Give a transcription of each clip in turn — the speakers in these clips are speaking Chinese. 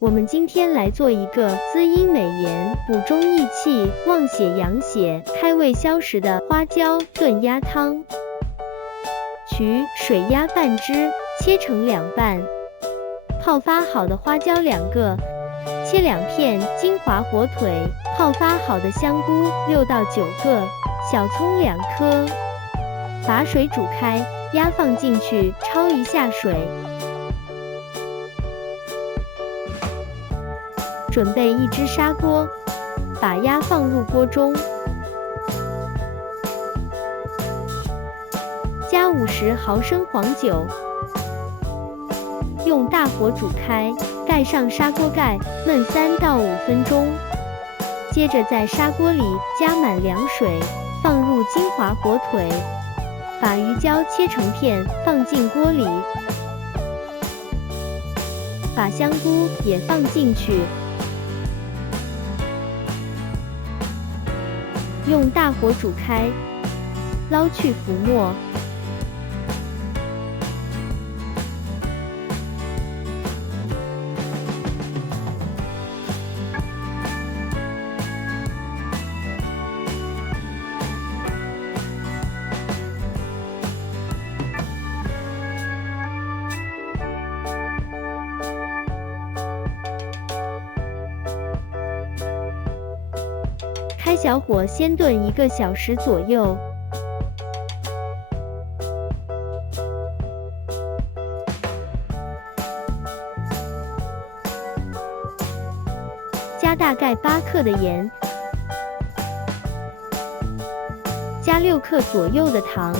我们今天来做一个滋阴美颜、补中益气、旺血养血、开胃消食的花椒炖鸭汤。取水鸭半只，切成2半。泡发好的花椒2个，切2片金华火腿。泡发好的香菇6到9个，小葱2颗。把水煮开，鸭放进去，焯一下水。准备1只砂锅，把鸭放入锅中，加50毫升黄酒，用大火煮开，盖上砂锅盖，焖3到5分钟。接着在砂锅里加满凉水，放入金华火腿，把鱼胶切成片放进锅里，把香菇也放进去。用大火煮开，捞去浮沫。开小火先炖1个小时左右，加大概8克的盐，加6克左右的糖，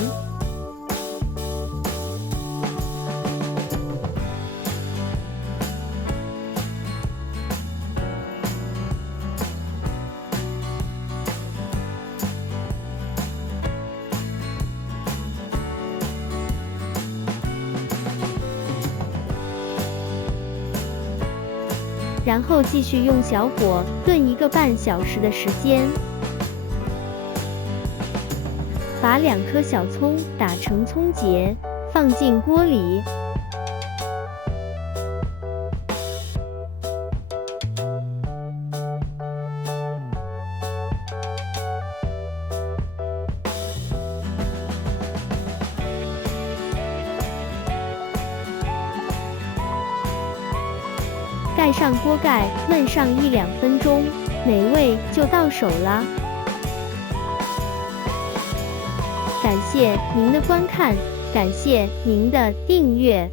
然后继续用小火炖1个半小时的时间。把2颗小葱打成葱结，放进锅里。盖上锅盖，焖上1-2分钟，美味就到手了。感谢您的观看，感谢您的订阅。